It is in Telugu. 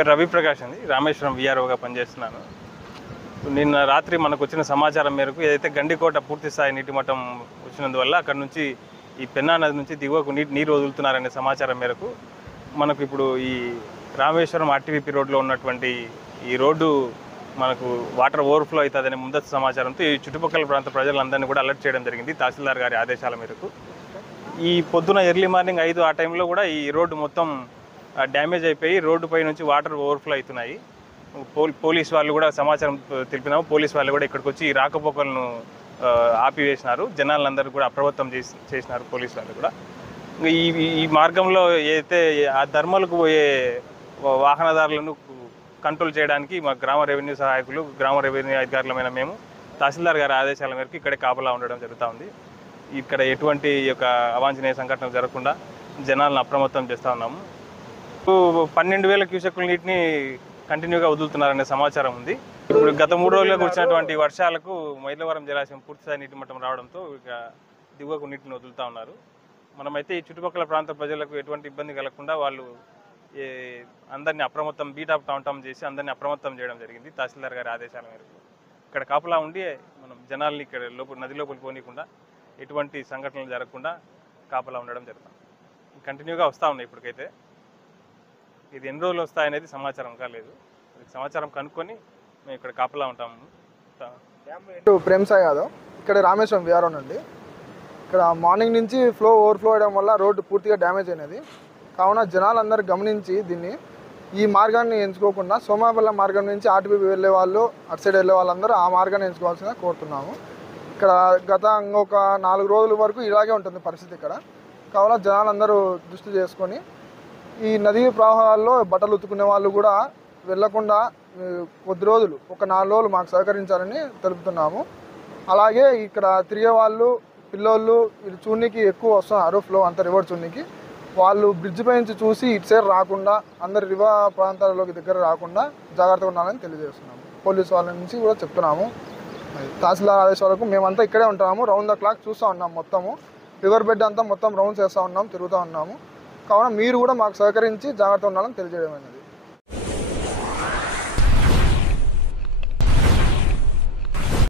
పేరు రవి ప్రకాష్ అండి. రామేశ్వరం విఆర్ఓగా పనిచేస్తున్నాను. నిన్న రాత్రి మనకు వచ్చిన సమాచారం మేరకు ఏదైతే గండికోట పూర్తి స్థాయి నీటి మట్టం వచ్చినందువల్ల అక్కడ నుంచి ఈ పెన్నా నది నుంచి దిగువకు నీరు వదులుతున్నారనే సమాచారం మేరకు మనకు ఇప్పుడు ఈ రామేశ్వరం ఆర్టీవీపీ రోడ్లో ఉన్నటువంటి ఈ రోడ్డు మనకు వాటర్ ఓవర్ఫ్లో అవుతుందనే ముందస్తు సమాచారంతో ఈ చుట్టుపక్కల ప్రాంత ప్రజలందరినీ కూడా అలర్ట్ చేయడం జరిగింది తహసీల్దార్ గారి ఆదేశాల మేరకు. ఈ పొద్దున ఎర్లీ మార్నింగ్ 5 ఆ టైంలో కూడా ఈ రోడ్డు మొత్తం డ్యామేజ్ అయిపోయి రోడ్డుపై నుంచి వాటర్ ఓవర్ఫ్లో అవుతున్నాయి. పోలీస్ వాళ్ళు కూడా సమాచారం తెలిపినాము. పోలీస్ వాళ్ళు కూడా ఇక్కడికి వచ్చి ఈ రాకపోకలను ఆపివేసినారు. జనాలందరూ కూడా అప్రమత్తం చేసినారు పోలీస్ వాళ్ళు కూడా. ఈ మార్గంలో ఏదైతే ఆ ధర్మలకు పోయే వాహనదారులను కంట్రోల్ చేయడానికి మా గ్రామ రెవెన్యూ సహాయకులు, గ్రామ రెవెన్యూ అధికారులమైన మేము తహసీల్దార్ గారి ఆదేశాల మేరకు ఇక్కడే కాపలా ఉండడం జరుగుతూ ఉంది. ఇక్కడ ఎటువంటి యొక్క అవాంఛనీయ సంఘటనలు జరగకుండా జనాలను అప్రమత్తం చేస్తూ ఉన్నాము. 12,000 క్యూసెక్కుల నీటిని కంటిన్యూగా వదులుతున్నారనే సమాచారం ఉంది. ఇప్పుడు గత 3 రోజులకు వచ్చినటువంటి వర్షాలకు మైలవరం జలాశయం పూర్తిస్థాయి నీటి మట్టం రావడంతో ఇక దిగువకు నీటిని వదులుతూ ఉన్నారు. మనమైతే ఈ చుట్టుపక్కల ప్రాంత ప్రజలకు ఎటువంటి ఇబ్బంది కలగకుండా వాళ్ళు అందరినీ అప్రమత్తం బీట్ ఆఫ్ టౌన్ చేసి అందరినీ అప్రమత్తం చేయడం జరిగింది తహసీల్దార్ గారి ఆదేశాల మేరకు. ఇక్కడ కాపలా ఉండి మనం జనాల్ని ఇక్కడ నది లోపలికి పోనీయకుండా ఎటువంటి సంఘటనలు జరగకుండా కాపలా ఉండడం జరుగుతుంది. కంటిన్యూగా వస్తూ ఉన్నాయి. ఇప్పటికైతే ఇది ఎన్ని రోజులు వస్తాయనేది సమాచారం కాలేదు. సమాచారం కనుక్కొని మేము ఇక్కడ కాపలా ఉంటాము. ప్రేమ్ సాయి యాదవ్, ఇక్కడ రామేశ్వరం విఆర్ఓ నుండి. ఇక్కడ మార్నింగ్ నుంచి ఓవర్ఫ్లో అవడం వల్ల రోడ్డు పూర్తిగా డ్యామేజ్ అయినది. కావున జనాలందరూ గమనించి దీన్ని ఈ మార్గాన్ని ఎంచుకోకుండా సోమాపల్లం మార్గం నుంచి ఆర్టీపీ వెళ్ళే వాళ్ళు, అటు సైడ్ వెళ్ళే వాళ్ళందరూ ఆ మార్గాన్ని ఎంచుకోవాల్సిందిగా కోరుతున్నాము. ఇక్కడ గత ఇంకొక 4 రోజుల వరకు ఇలాగే ఉంటుంది పరిస్థితి ఇక్కడ. కావున జనాలందరూ దృష్టి చేసుకొని ఈ నదీ ప్రవాహాల్లో బట్టలు ఉతుకునే వాళ్ళు కూడా వెళ్లకుండా కొద్ది రోజులు ఒక 4 రోజులు మాకు సహకరించాలని తెలుపుతున్నాము. అలాగే ఇక్కడ తిరిగే వాళ్ళు, పిల్లోళ్ళు వీళ్ళు చూడనికి ఎక్కువ వస్తున్నారు. ఫ్లో అంతా రివర్ చూడనికి వాళ్ళు బ్రిడ్జ్ పై నుంచి చూసి ఇటు సైడ్ రాకుండా, అందరు రివర్ ప్రాంతాలలోకి దగ్గర రాకుండా జాగ్రత్తగా ఉండాలని తెలియజేస్తున్నాము. పోలీసు వాళ్ళ నుంచి కూడా చెప్తున్నాము. తహసీల్దార్ ఆదేశాలకు మేమంతా ఇక్కడే ఉంటాము. రౌండ్ ద క్లాక్ చూస్తూ ఉన్నాము. మొత్తము రివర్ బెడ్ అంతా మొత్తం రౌండ్స్ వేస్తూ ఉన్నాము, తిరుగుతూ ఉన్నాము. కావున మీరు కూడా మాకు సహకరించి జాగ్రత్త ఉండాలని తెలియజేయడం అనేది.